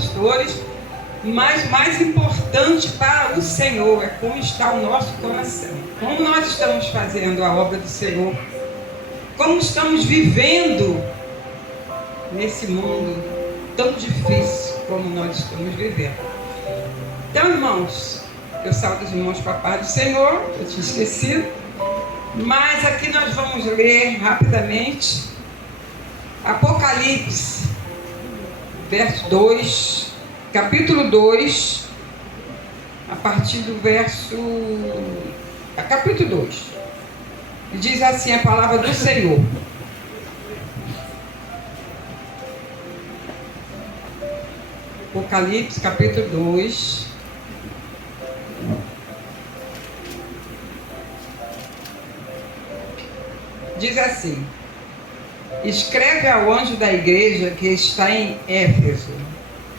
pastores, mas mais importante para o Senhor é como está o nosso coração. Como nós estamos fazendo a obra do Senhor, como estamos vivendo nesse mundo tão difícil como nós estamos vivendo. Então, irmãos, eu saúdo os irmãos com a paz do Senhor, eu tinha esquecido, mas aqui nós vamos ler rapidamente Apocalipse, verso 2, capítulo 2, a partir do verso... capítulo 2, diz assim a palavra do Senhor. Apocalipse, capítulo 2. Diz assim: escreve ao anjo da igreja que está em Éfeso.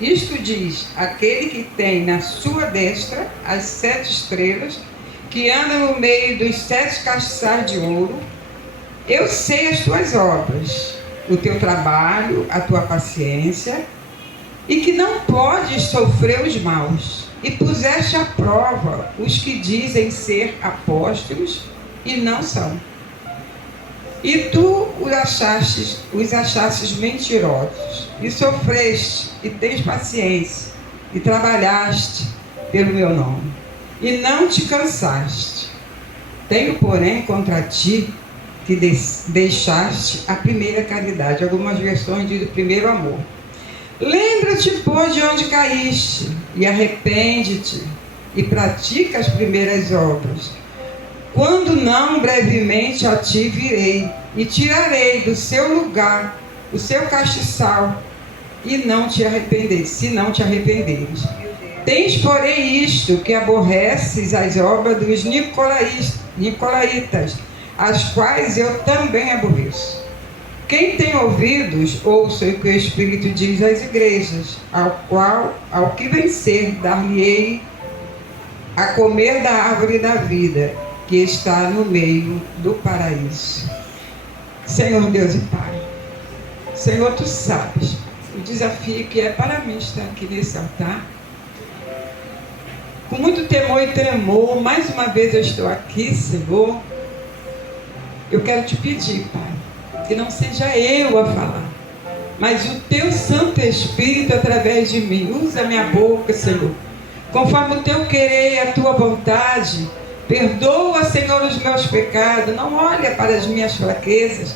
Isto diz aquele que tem na sua destra as 7 estrelas, que anda no meio dos 7 castiçais de ouro. Eu sei as tuas obras, o teu trabalho, a tua paciência, e que não podes sofrer os maus, e puseste à prova os que dizem ser apóstolos e não são. E tu os achastes mentirosos, e sofreste, e tens paciência, e trabalhaste pelo meu nome, e não te cansaste. Tenho, porém, contra ti que deixaste a primeira caridade. Algumas versões dizem o primeiro amor. Lembra-te, pois, de onde caíste, e arrepende-te, e pratica as primeiras obras. Quando não, brevemente a ti virei, e tirarei do seu lugar o seu castiçal, e não te arrependeres, se não te arrependeres. Tens, porém, isto, que aborreces as obras dos nicolaítas, as quais eu também aborreço. Quem tem ouvidos, ouça o que o Espírito diz às igrejas. Ao que vencer, dar-lhe-ei a comer da árvore da vida, que está no meio do paraíso. Senhor Deus e Pai, Senhor, Tu sabes o desafio que é para mim estar aqui nesse altar. Com muito temor e tremor, mais uma vez eu estou aqui, Senhor. Eu quero Te pedir, Pai, que não seja eu a falar, mas o Teu Santo Espírito através de mim. Usa minha boca, Senhor, conforme o Teu querer e a Tua vontade. Perdoa, Senhor, os meus pecados. Não olha para as minhas fraquezas,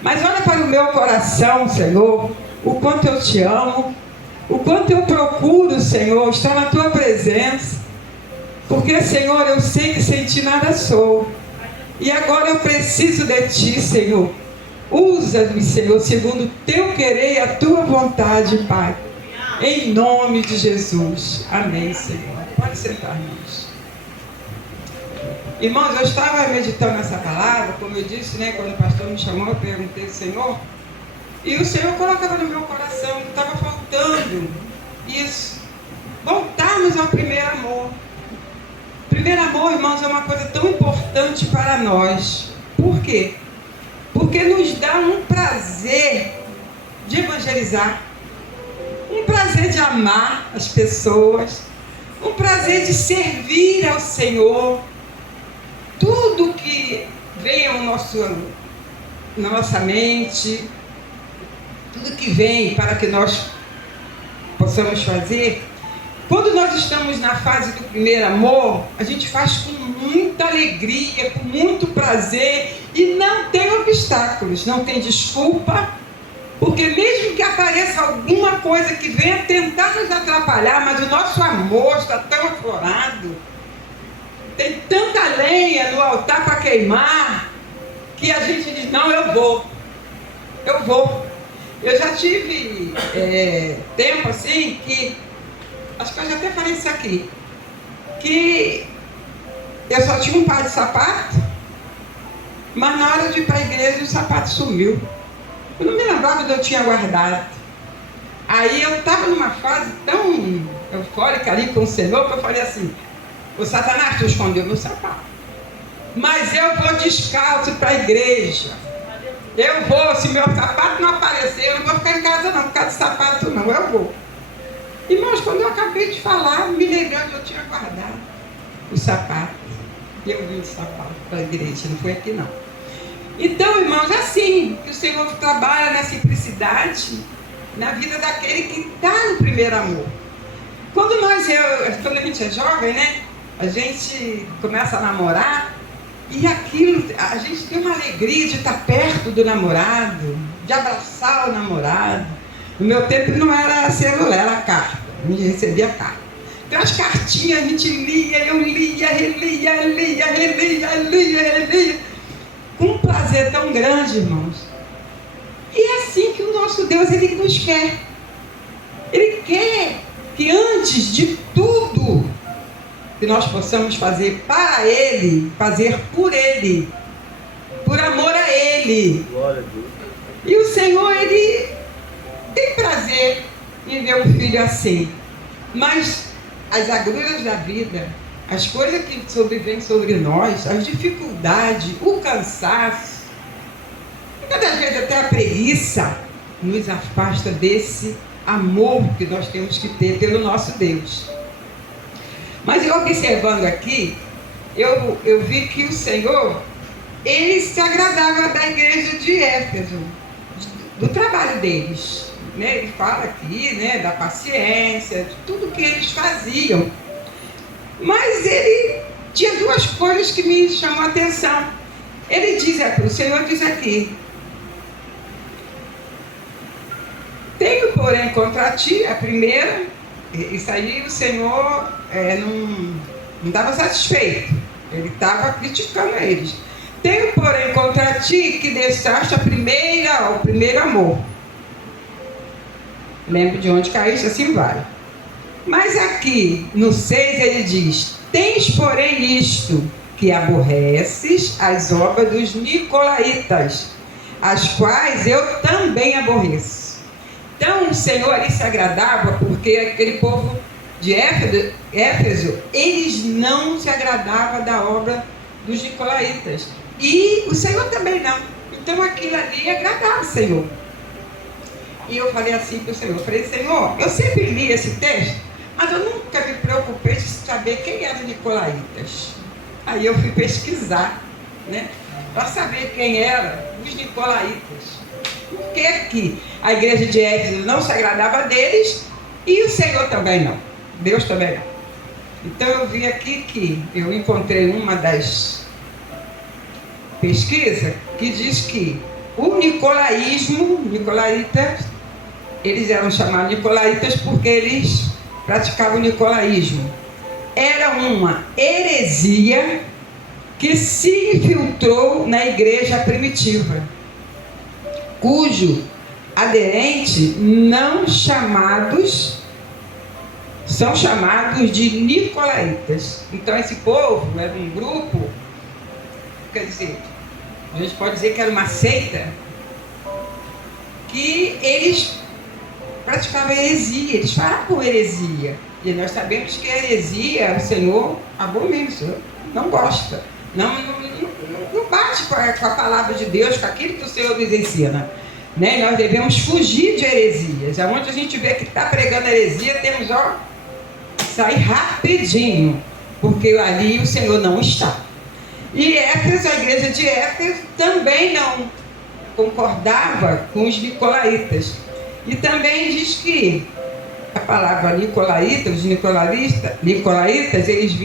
mas olha para o meu coração, Senhor, o quanto eu Te amo, o quanto eu procuro, Senhor, estar na Tua presença, porque, Senhor, eu sei que sem Ti nada sou, e agora eu preciso de Ti, Senhor. Usa-me, Senhor, segundo o Teu querer e a Tua vontade, Pai, em nome de Jesus. Amém, Senhor. Pode sentar, irmãos. Irmãos, eu estava meditando nessa palavra, como eu disse, né, quando o pastor me chamou, eu perguntei ao Senhor, e o Senhor colocava no meu coração que estava faltando isso, voltarmos ao primeiro amor. Primeiro amor, irmãos, é uma coisa tão importante para nós. Por quê? Porque nos dá um prazer de evangelizar, um prazer de amar as pessoas, um prazer de servir ao Senhor. Tudo que vem na nossa mente, tudo que vem para que nós possamos fazer, quando nós estamos na fase do primeiro amor, a gente faz com muita alegria, com muito prazer, e não tem obstáculos, não tem desculpa, porque mesmo que apareça alguma coisa que venha tentar nos atrapalhar, mas o nosso amor está tão aflorado, tem tanta lenha no altar para queimar, que a gente diz, não, eu vou. Eu já tive tempo assim, que, acho que eu já até falei isso aqui, que eu só tinha um par de sapato, mas na hora de ir para a igreja o sapato sumiu. Eu não me lembrava onde eu tinha guardado. Aí eu estava numa fase tão eufórica ali com o Senhor, que eu falei assim, o Satanás, tu escondeu meu sapato, mas eu vou descalço para a igreja. Eu vou, se meu sapato não aparecer, eu não vou ficar em casa não, por causa de sapato não, eu vou. Irmãos, quando eu acabei de falar, me lembrei onde eu tinha guardado o sapato. E eu vim de sapato para a igreja, não foi aqui não. Então, irmãos, assim que o Senhor trabalha na simplicidade, na vida daquele que está no primeiro amor. Quando quando a gente é jovem, né? A gente começa a namorar e aquilo, a gente tem uma alegria de estar perto do namorado, de abraçar o namorado. No meu tempo não era celular, era carta. A gente recebia carta. Então as cartinhas a gente lia, eu lia, relia, com um prazer tão grande, irmãos. E é assim que o nosso Deus, Ele nos quer. Ele quer que antes de tudo que nós possamos fazer para Ele, fazer por Ele, por amor a Ele. Glória a Deus. E o Senhor, Ele tem prazer em ver um filho assim. Mas as agruras da vida, as coisas que sobrevêm sobre nós, as dificuldades, o cansaço, muitas das vezes até a preguiça, nos afasta desse amor que nós temos que ter pelo nosso Deus. Mas eu observando aqui, eu vi que o Senhor, Ele se agradava da igreja de Éfeso, do trabalho deles. Né? Ele fala aqui, né, da paciência, de tudo que eles faziam. Mas ele tinha duas coisas que me chamam a atenção. Ele diz aqui, o Senhor diz aqui: tenho, porém, contra ti, a primeira, isso aí o Senhor não estava satisfeito, ele estava criticando eles. Tenho, porém, contra ti que deixaste o primeiro amor. Lembro de onde caíste, assim vai. Mas aqui, no 6, ele diz: tens, porém, isto, que aborreces as obras dos nicolaítas, as quais eu também aborreço. Então, o Senhor ali se agradava, porque aquele povo de Éfeso, eles não se agradavam da obra dos nicolaítas. E o Senhor também não. Então, aquilo ali agradava o Senhor. E eu falei assim para o Senhor, Senhor, eu sempre li esse texto, mas eu nunca me preocupei de saber quem eram os nicolaítas. Aí eu fui pesquisar, né, para saber quem eram os nicolaítas. Por que a igreja de Éfeso não se agradava deles e o Senhor também não? Deus também não. Então eu vi aqui que eu encontrei uma das pesquisas que diz que o nicolaítas, eles eram chamados nicolaítas porque eles praticavam o nicolaísmo. Era uma heresia que se infiltrou na igreja primitiva, cujo aderentes são chamados de nicolaítas. Então esse povo era um grupo, quer dizer, a gente pode dizer que era uma seita, que eles praticavam heresia, eles falavam heresia. E nós sabemos que a heresia, o Senhor abomina, o Senhor não gosta. Não bate com a palavra de Deus, com aquilo que o Senhor nos ensina. Né? Nós devemos fugir de heresias. Aonde a gente vê que está pregando heresia, temos sair rapidinho, porque ali o Senhor não está. E Éfeso, a igreja de Éfeso, também não concordava com os nicolaítas. E também diz que a palavra nicolaíta, os nicolaítas, eles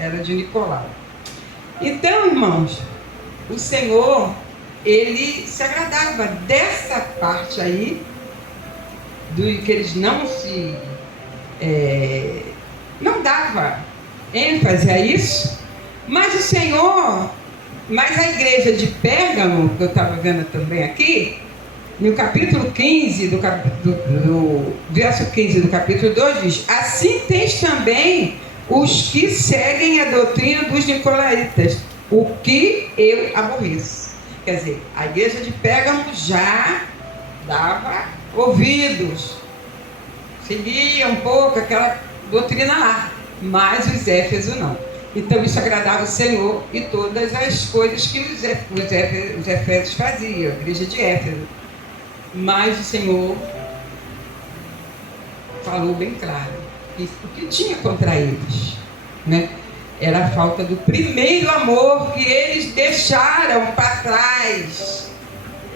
era de Nicolau. Então, irmãos, o Senhor, Ele se agradava dessa parte aí, do que eles não dava ênfase a isso, mas o Senhor, mas a igreja de Pérgamo, que eu estava vendo também aqui, no capítulo 15, do verso 15 do capítulo 2, diz: assim tens também os que seguem a doutrina dos nicolaítas, o que eu aborreço. Quer dizer, a igreja de Pérgamo já dava ouvidos, seguia um pouco aquela doutrina lá, mas os Éfesos não. Então isso agradava o Senhor e todas as coisas que os Efésios faziam, a igreja de Éfeso. Mas o Senhor falou bem claro. O que tinha contra eles, né? Era a falta do primeiro amor que eles deixaram para trás.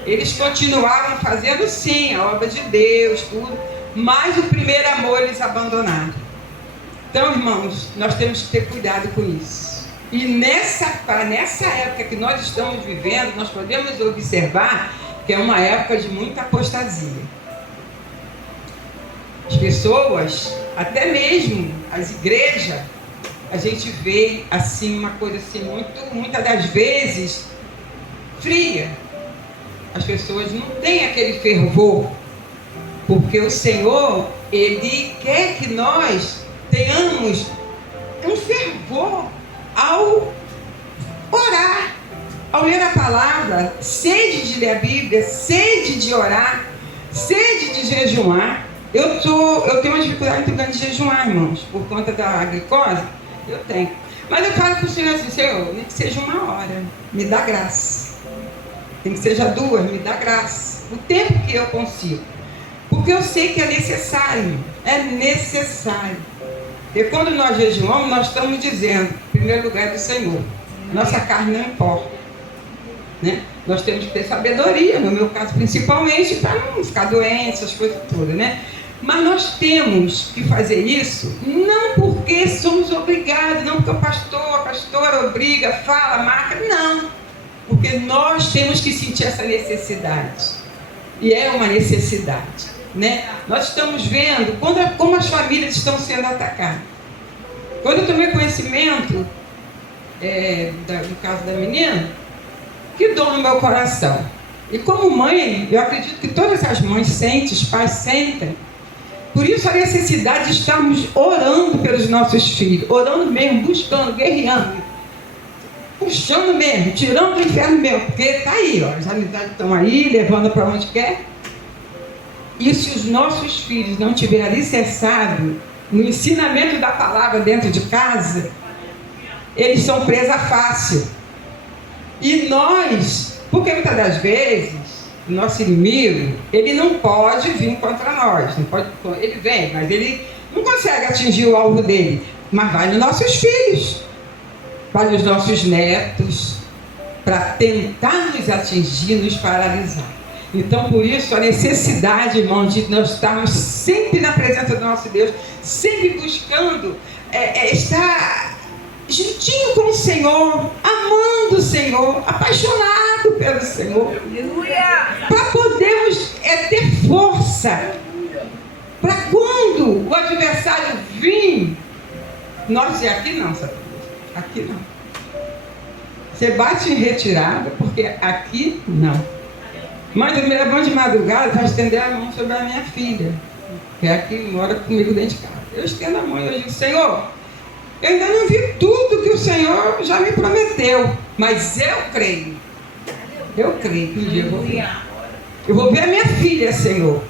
Eles continuavam fazendo sim a obra de Deus, tudo, mas o primeiro amor eles abandonaram. Então, irmãos, nós temos que ter cuidado com isso. E nessa época que nós estamos vivendo, nós podemos observar que é uma época de muita apostasia. As pessoas, até mesmo as igrejas, a gente vê assim uma coisa assim muitas das vezes fria. As pessoas não têm aquele fervor, porque o Senhor, Ele quer que nós tenhamos um fervor ao orar, ao ler a palavra, sede de ler a Bíblia, sede de orar, sede de jejuar. Eu tenho uma dificuldade muito grande de jejuar, irmãos, por conta da glicose. Eu tenho. Mas eu falo para o Senhor assim, Senhor, nem que seja 1 hora, me dá graça. Nem que seja 2, me dá graça. O tempo que eu consigo. Porque eu sei que é necessário. É necessário. E quando nós jejuamos, nós estamos dizendo, em primeiro lugar, do Senhor. Nossa carne não importa. Né? Nós temos que ter sabedoria, no meu caso principalmente, para não ficar doente, essas coisas todas, né? Mas nós temos que fazer isso, não porque somos obrigados, não porque a pastora obriga, fala, marca, não. Porque nós temos que sentir essa necessidade. E é uma necessidade, né? Nós estamos vendo como as famílias estão sendo atacadas. Quando eu tomei conhecimento, do caso da menina, que dor no meu coração. E como mãe, eu acredito que todas as mães sentem, os pais sentem. Por isso a necessidade de estarmos orando pelos nossos filhos, orando mesmo, buscando, guerreando, puxando mesmo, tirando do inferno mesmo, porque está aí, ó, as amizades estão aí, levando para onde quer. E se os nossos filhos não tiverem alicerçado no ensinamento da palavra dentro de casa, eles são presa fácil. E nós, porque muitas das vezes, o nosso inimigo, ele não pode vir contra nós. Não pode, ele vem, mas ele não consegue atingir o alvo dele. Mas vai nos nossos filhos, vai nos nossos netos, para tentar nos atingir, nos paralisar. Então, por isso, a necessidade, irmão, de nós estarmos sempre na presença do nosso Deus, sempre buscando estar juntinho com o Senhor, amando o Senhor, apaixonado pelo Senhor, para podermos ter força, para quando o adversário vir, nós dizer, aqui não, Satanás, aqui não. Você bate em retirada, porque aqui não. Mas eu me levanto de madrugada para estender a mão sobre a minha filha, que é a que mora comigo dentro de casa. Eu estendo a mão e eu digo, Senhor, eu ainda não vi tudo que o Senhor já me prometeu, mas eu creio que um dia eu vou ver. Eu vou ver a minha filha, Senhor,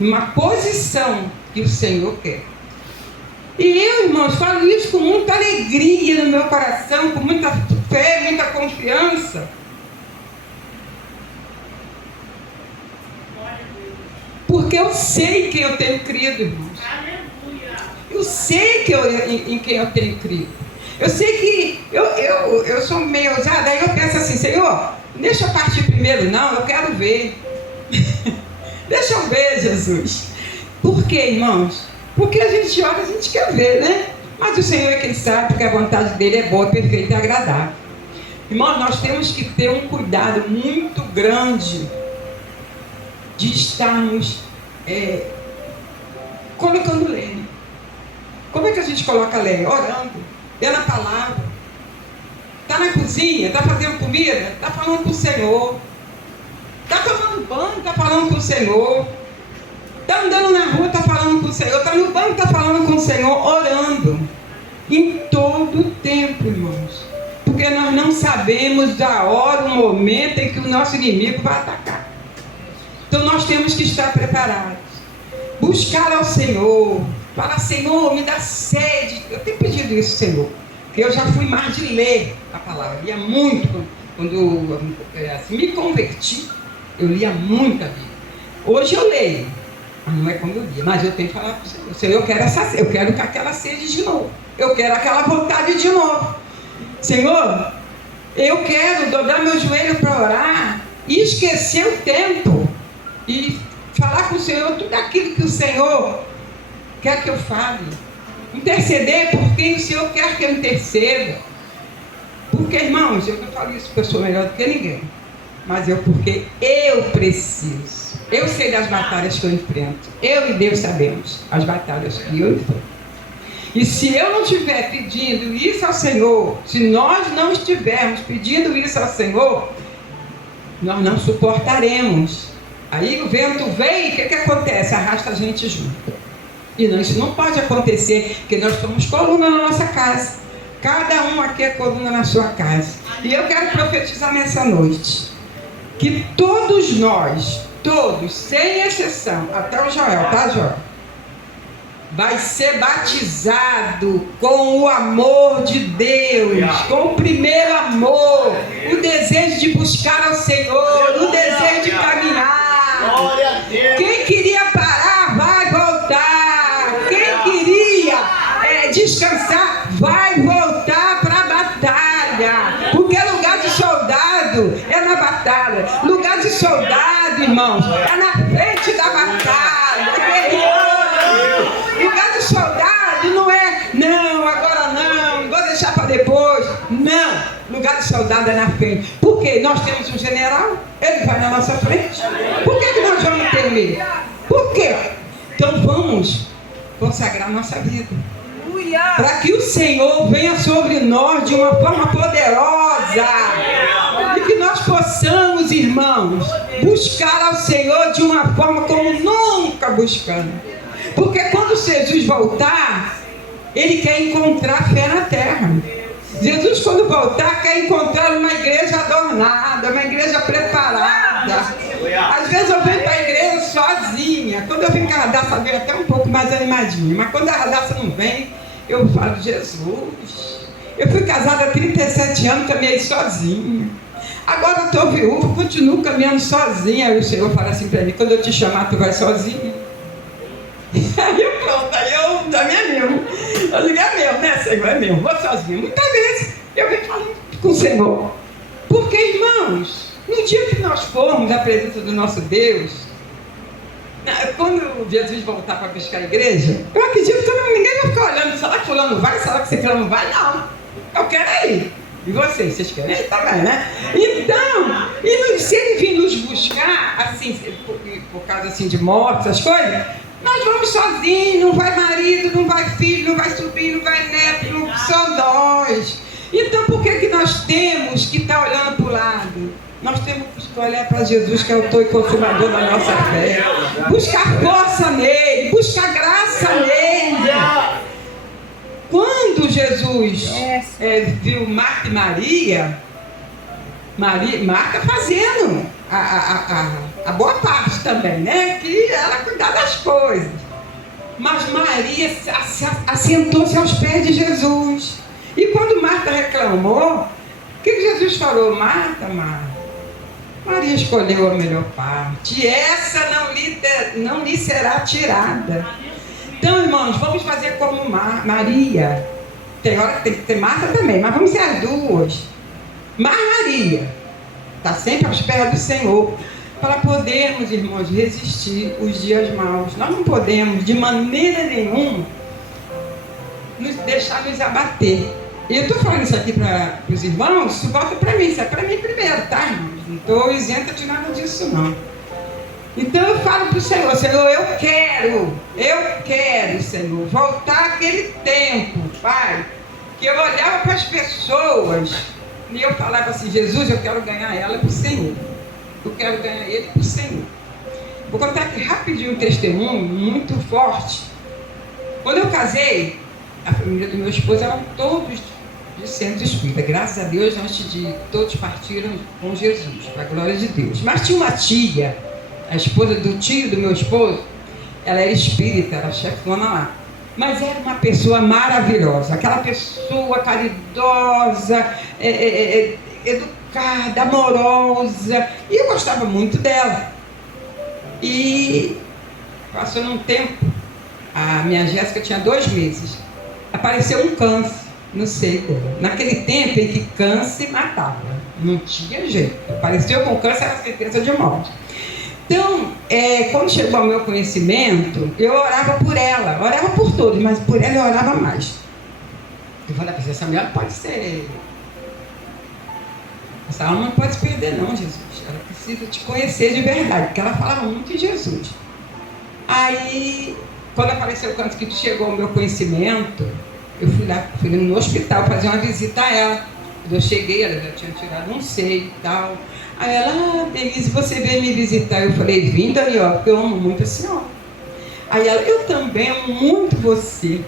numa posição que o Senhor quer. E eu, irmãos, falo isso com muita alegria no meu coração, com muita fé, muita confiança. Porque eu sei que eu tenho crido, irmãos. Eu sei em quem eu tenho crido. Eu sei que eu sou meio ousada, aí eu penso assim, Senhor, deixa eu partir primeiro, não, eu quero ver. Deixa eu ver, Jesus. Por quê, irmãos? Porque a gente ora, a gente quer ver, né? Mas o Senhor é quem sabe, porque a vontade dele é boa, perfeita e agradável. Irmãos, nós temos que ter um cuidado muito grande de estarmos colocando lenha. Como é que a gente coloca lenha? Orando, lendo a palavra. Está na cozinha, está fazendo comida, está falando com o Senhor. Está tomando banho, está falando com o Senhor. Está andando na rua, está falando com o Senhor. Está no banco, está falando com o Senhor, orando. Em todo o tempo, irmãos. Porque nós não sabemos a hora, o momento em que o nosso inimigo vai atacar. Então nós temos que estar preparados. Buscar ao Senhor. Falar, Senhor, me dá sede. Eu tenho pedido isso, Senhor. Eu já fui mais de ler a palavra. Eu lia muito. Quando assim, me converti, eu lia muito a Bíblia. Hoje eu leio. Mas não é como eu via. Mas eu tenho que falar para o Senhor: Senhor, eu quero aquela sede de novo. Eu quero aquela vontade de novo. Senhor, eu quero dobrar meu joelho para orar e esquecer o tempo e falar com o Senhor tudo aquilo que o Senhor quer que eu fale. Interceder por quem o Senhor quer que eu interceda. Porque, irmãos, eu não falo isso porque eu sou melhor do que ninguém, mas porque eu preciso. Eu sei das batalhas que eu enfrento. Eu e Deus sabemos as batalhas que eu enfrento. E se eu não estiver pedindo isso ao Senhor, se nós não estivermos pedindo isso ao Senhor, nós não suportaremos. Aí o vento vem e o que acontece? Arrasta a gente junto. E não, isso não pode acontecer, porque nós somos coluna na nossa casa. Cada um aqui é coluna na sua casa. E eu quero profetizar nessa noite que todos nós, todos, sem exceção, até o Joel, tá, Joel? Vai ser batizado com o amor de Deus, com o primeiro amor, o desejo de buscar ao Senhor, o desejo de caminhar. Quem queria parar, vai voltar. Quem queria descansar, vai voltar para a batalha. Porque lugar de soldado é na batalha. Lugar de soldado, irmãos, é na frente da batalha, guerreando. Lugar de soldado não é, não, agora não, vou deixar para depois. Não, lugar de soldado é na frente. Por quê? Nós temos um general, ele vai na nossa frente. Por que nós vamos temer? Por quê? Então vamos consagrar nossa vida, para que o Senhor venha sobre nós de uma forma poderosa, e que nós possamos, irmãos, buscar ao Senhor de uma forma como nunca buscamos. Porque quando Jesus voltar, Ele quer encontrar fé na terra. Jesus, quando voltar, quer encontrar uma igreja adornada, uma igreja preparada. Às vezes eu venho para a igreja sozinha. Quando eu venho com a Radassa, eu venho até um pouco mais animadinha. Mas quando a Radassa não vem, eu falo: Jesus, eu fui casada há 37 anos, caminhei sozinha. Agora eu estou viúva, continuo caminhando sozinha. Aí o Senhor fala assim para mim: quando eu te chamar, tu vai sozinha? Aí eu pronto, aí eu também é mesmo. Eu digo: é meu, né, Senhor? É meu, vou sozinho. Muitas vezes eu venho falando com o Senhor. Porque, irmãos, no dia que nós formos à presença do nosso Deus, quando Jesus voltar para buscar a igreja, eu acredito que ninguém vai ficar olhando: será que fulano vai? Será que ciclano vai? Não, eu quero ir. E vocês querem ir também, né? Então, se ele vir nos buscar, assim, por causa assim, de morte, essas coisas, nós vamos sozinhos, não vai marido, não vai filho, não vai sobrinho, não vai neto, não, só nós. Então por que nós temos que estar olhando para o lado? Nós temos que olhar para Jesus, que é o autor e consumador da nossa fé. Buscar força nele, buscar graça nele. Quando Jesus viu Marta e Maria, Marta fazendo a boa parte também, né? Que ela cuidar das coisas. Mas Maria assentou-se aos pés de Jesus. E quando Marta reclamou, o que Jesus falou? Marta, Maria escolheu a melhor parte, e essa não lhe será tirada. Então, irmãos, vamos fazer como Maria. Tem hora que tem que ter Marta também, mas vamos ser as duas. Mas Maria está sempre aos pés do Senhor, para podermos, irmãos, resistir os dias maus. Nós não podemos, de maneira nenhuma, deixar nos abater. E eu estou falando isso aqui para os irmãos, isso volta para mim, isso é para mim primeiro, tá, irmãos? Não estou isenta de nada disso, não. Então eu falo para o Senhor: Senhor, eu quero, Senhor, voltar àquele tempo, Pai, que eu olhava para as pessoas e eu falava assim: Jesus, eu quero ganhar ela para o Senhor. Eu quero ganhar ele para o Senhor. Vou contar aqui rapidinho um testemunho muito forte. Quando eu casei, a família do meu esposo eram todos de centro espírita. Graças a Deus, antes de todos partiram com Jesus, para a glória de Deus. Mas tinha uma tia, a esposa do tio do meu esposo, ela era espírita, era chefona lá. Mas era uma pessoa maravilhosa, aquela pessoa caridosa, educada, amorosa, e eu gostava muito dela. E Passou num tempo, a minha Jéssica tinha 2 meses, apareceu um câncer no seio dela. Naquele tempo em que câncer matava, não tinha jeito. Apareceu com câncer, era certeza de morte. Então, quando chegou ao meu conhecimento, eu orava por ela, orava por todos, mas por ela eu orava mais. Eu falei, essa mulher não pode ser... Essa alma não pode se perder não, Jesus. Ela precisa te conhecer de verdade, porque ela falava muito em Jesus. Aí, quando apareceu o canto que chegou ao meu conhecimento, eu fui no hospital fazer uma visita a ela. Quando eu cheguei, ela já tinha tirado um seio e tal. Aí ela, Denise, você veio me visitar? Eu falei, vim, Daniel, porque eu amo muito a senhora. Aí ela, eu também amo muito você.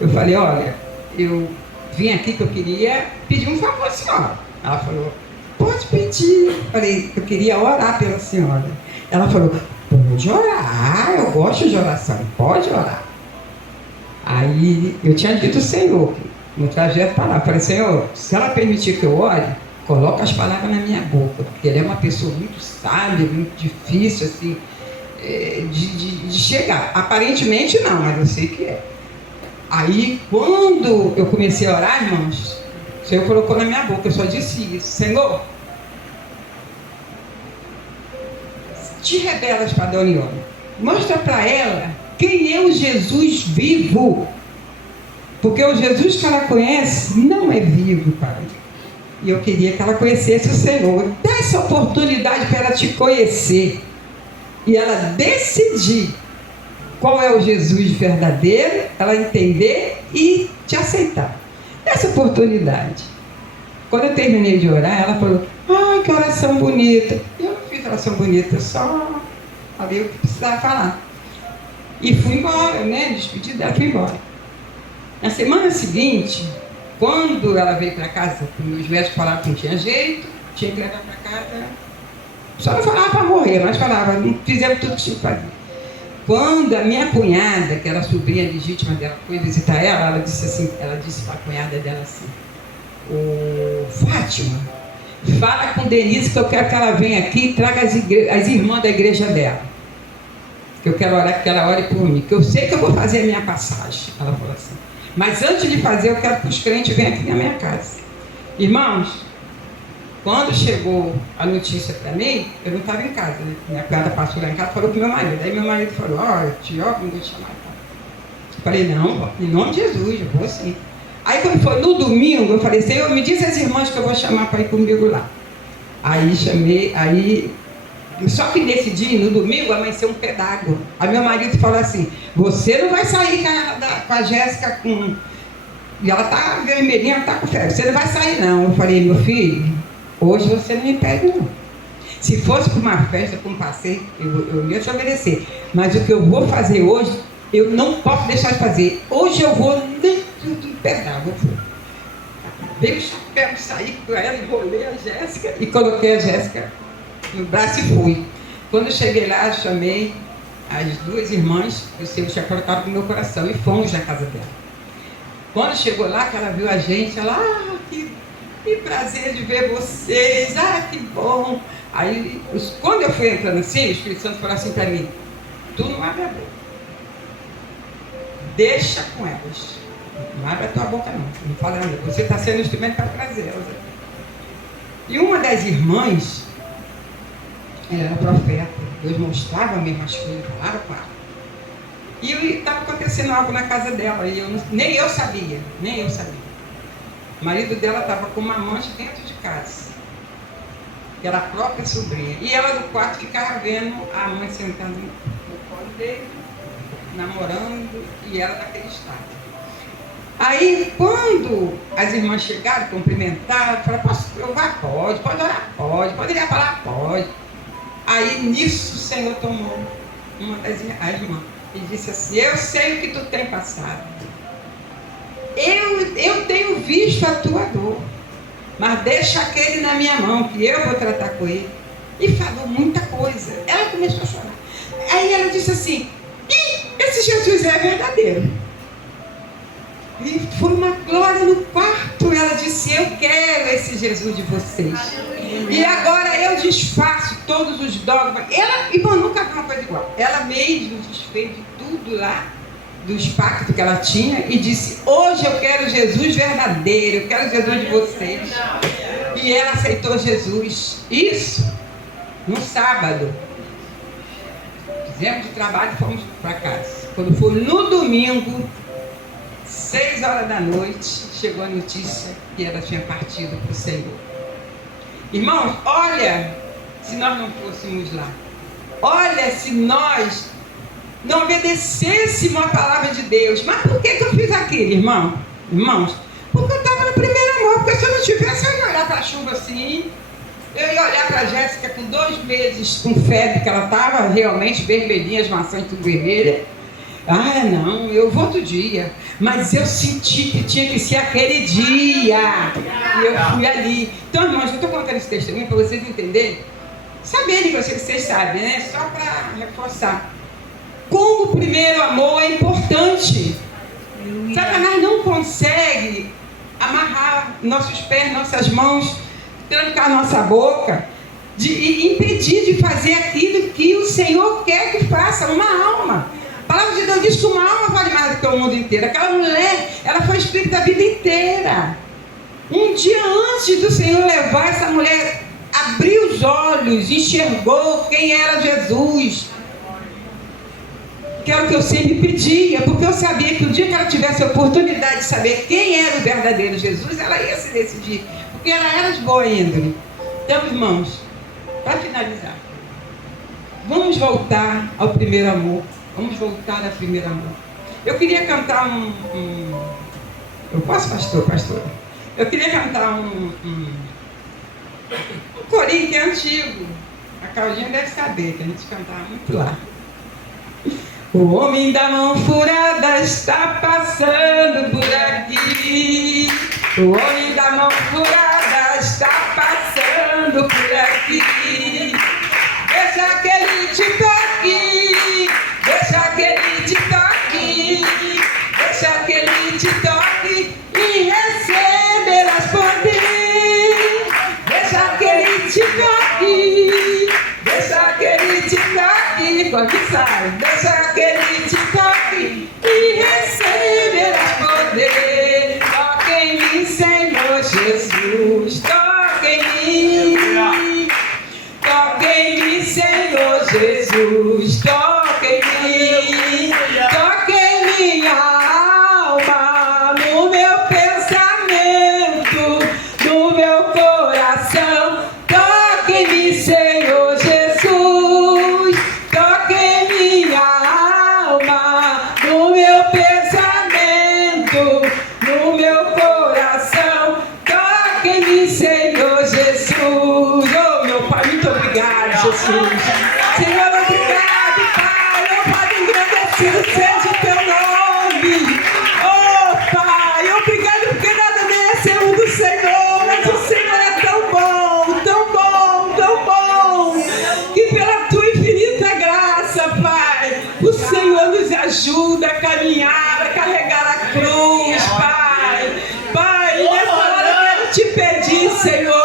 Eu falei, olha, eu vim aqui que eu queria pedir um favor à senhora. Ela falou, pode pedir. Eu falei, eu queria orar pela senhora. Ela falou, pode orar, eu gosto de oração, pode orar. Aí eu tinha dito ao Senhor, no trajeto para lá, eu falei, Senhor, se ela permitir que eu ore, coloca as palavras na minha boca, porque ele é uma pessoa muito sábia, muito difícil assim, de chegar. Aparentemente não, mas eu sei que é. Aí, quando eu comecei a orar, irmãos, o Senhor colocou na minha boca, eu só disse isso, Senhor, te revelas para a Dona Ione, mostra para ela quem é o Jesus vivo, porque o Jesus que ela conhece não é vivo, Pai. E eu queria que ela conhecesse o Senhor. Dá essa oportunidade para ela te conhecer e ela decidir qual é o Jesus verdadeiro, ela entender e te aceitar. Essa oportunidade. Quando eu terminei de orar, ela falou, ai, que oração bonita. Eu não fiz oração bonita, só falei o que precisava falar. E fui embora, né? Despedi dela, fui embora. Na semana seguinte, quando ela veio para casa, os médicos falaram que não tinha jeito, tinha que levar para casa. Só não falava para morrer, mas falava, fizemos tudo que tinha que fazer. Quando a minha cunhada, que era a sobrinha legítima dela, foi visitar ela, ela disse para a cunhada dela assim, ô Fátima, fala com Denise que eu quero que ela venha aqui e traga as irmãs da igreja dela. Que eu quero orar, que ela ore por mim, que eu sei que eu vou fazer a minha passagem. Ela falou assim, mas antes de fazer, eu quero que os crentes venham aqui na minha casa. Irmãos, quando chegou a notícia para mim, eu não estava em casa, né? Minha cunhada passou lá em casa e falou para o meu marido. Aí meu marido falou, olha, tio, não vou te chamar. Eu falei, não, em nome de Jesus, eu vou sim. Aí quando foi no domingo, eu falei, Senhor, me diz as irmãs que eu vou chamar para ir comigo lá. Aí chamei, só que nesse dia, no domingo, amanheceu um pé d'água. Aí meu marido falou assim, você não vai sair com a Jéssica com... E ela tá vermelhinha, ela tá com febre. Você não vai sair não. Eu falei, meu filho, hoje você não me pede não. Se fosse para uma festa, para um passeio, eu ia te obedecer. Mas o que eu vou fazer hoje, eu não posso deixar de fazer. Hoje eu vou dentro do pé d'água. Veio o chapéu, saí com ela, enrolei a Jéssica e coloquei a Jéssica no braço e fui. Quando eu cheguei lá, eu chamei as 2 irmãs que o Senhor tinha colocado no meu coração e fomos na casa dela. Quando chegou lá, que ela viu a gente, ela, que prazer de ver vocês, que bom. Aí, quando eu fui entrando assim, o Espírito Santo falou assim para mim, tu não abre a boca, deixa com elas, não abre a tua boca não fala nada, você está sendo instrumento para trazer elas aqui. E uma das irmãs, ela era profeta, Deus mostrava mesmo as coisas, falava com ela. E estava acontecendo algo na casa dela, e nem eu sabia. O marido dela estava com uma amante dentro de casa, que era a própria sobrinha. E ela no quarto ficava vendo a mãe sentada no colo dele, namorando, e ela naquele estado. Aí, quando as irmãs chegaram, cumprimentaram, falaram, posso provar? Pode orar? Poderia falar? Pode. Aí, nisso, o Senhor tomou uma das irmãs e disse assim, eu sei o que tu tem passado. Eu tenho visto a tua dor, mas deixa aquele na minha mão, que eu vou tratar com ele. E falou muita coisa. Ela começou a chorar. Aí ela disse assim, esse Jesus é verdadeiro. E foi uma glória no quarto, ela disse: eu quero esse Jesus de vocês. E agora eu desfaço todos os dogmas. Ela, irmão, nunca viu uma coisa igual. Ela mesma desfez de tudo lá, dos pactos que ela tinha, e disse: hoje eu quero Jesus verdadeiro, eu quero Jesus de vocês. E ela aceitou Jesus. Isso, no sábado. Fizemos o trabalho e fomos para casa. Quando foi no domingo, 6 horas da noite, chegou a notícia que ela tinha partido para o Senhor. Irmãos, olha, se nós não fôssemos lá, olha se nós não obedecêssemos a palavra de Deus. Mas por que eu fiz aquilo, irmãos? Porque eu estava no primeiro amor. Porque se eu não tivesse, eu ia olhar para a chuva assim, eu ia olhar para a Jéssica com 2 meses com febre, que ela estava realmente vermelhinha, as maçãs tudo vermelhas. Ah, não, eu vou outro dia. Mas eu senti que tinha que ser aquele dia. E eu fui ali. Então, irmãos, eu estou contando esse testemunho para vocês entenderem. Saberem que vocês sabem, né? Só para reforçar. Como o primeiro amor é importante. Satanás não consegue amarrar nossos pés, nossas mãos, trancar nossa boca, e impedir de fazer aquilo que o Senhor quer que faça, uma alma. A palavra de Deus diz que uma alma vale mais do que o mundo inteiro. Aquela mulher, ela foi espírita a vida inteira. Um dia antes do Senhor levar, essa mulher abriu os olhos, enxergou quem era Jesus. Que era o que eu sempre pedia, porque eu sabia que o dia que ela tivesse a oportunidade de saber quem era o verdadeiro Jesus, ela ia se decidir, porque ela era de boa índole. Então, irmãos, para finalizar, vamos voltar ao primeiro amor. Vamos voltar ao primeiro amor. Eu queria cantar Eu posso, pastor? Eu queria cantar um corinho que é antigo. A Claudinha deve saber, que a gente cantava muito lá. O homem da mão furada está passando por aqui. O homem da mão furada está passando por aqui. Deixa que ele te toque. Deixa que ele te toque. Deixa que ele te toque e receberás poder. Deixa que ele te toque. Deixa que ele te toque. Quando sai, deixa que ele te toque e receberás poder. Toque em mim, Senhor Jesus. Toque em mim. Toque em mim, Senhor Jesus. Toque em mim. Toque em minha alma, no meu pensamento, no meu coração. Toque em mim, Senhor Jesus. Toque em minha alma, no meu pensamento, no meu coração. Toque em mim, Senhor Jesus. Oh, meu Pai, muito obrigado, Jesus. Senhor, obrigado, Pai. Oh, Pai, engrandecido seja o teu nome. Oh, Pai, obrigado porque nada merecemos do Senhor. Mas o Senhor é tão bom, tão bom, tão bom. Que pela tua infinita graça, Pai, o Senhor nos ajuda a caminhar, a carregar a cruz, Pai. Pai, nessa hora eu quero te pedir, Senhor.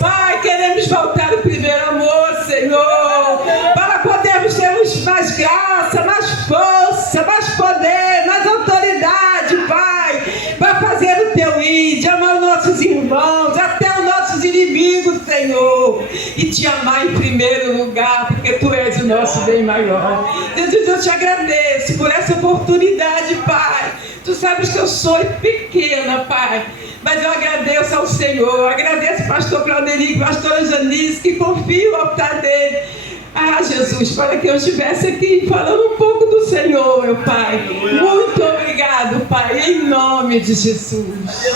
Pai, queremos voltar ao primeiro amor, Senhor, para podermos termos mais graça, mais força, mais poder, mais autoridade, Pai, para fazer o teu ID, amar os nossos irmãos, até os nossos inimigos, Senhor, e te amar em primeiro lugar, porque tu és o nosso bem maior. Jesus, eu te agradeço por essa oportunidade, Pai. Tu sabes que eu sou pequena, Pai, mas eu agradeço ao Senhor, agradeço ao pastor Claudemir, pastora Janice, que confio no altar dele. Ah, Jesus, para que eu estivesse aqui falando um pouco do Senhor, meu Pai. Muito obrigado, Pai, em nome de Jesus.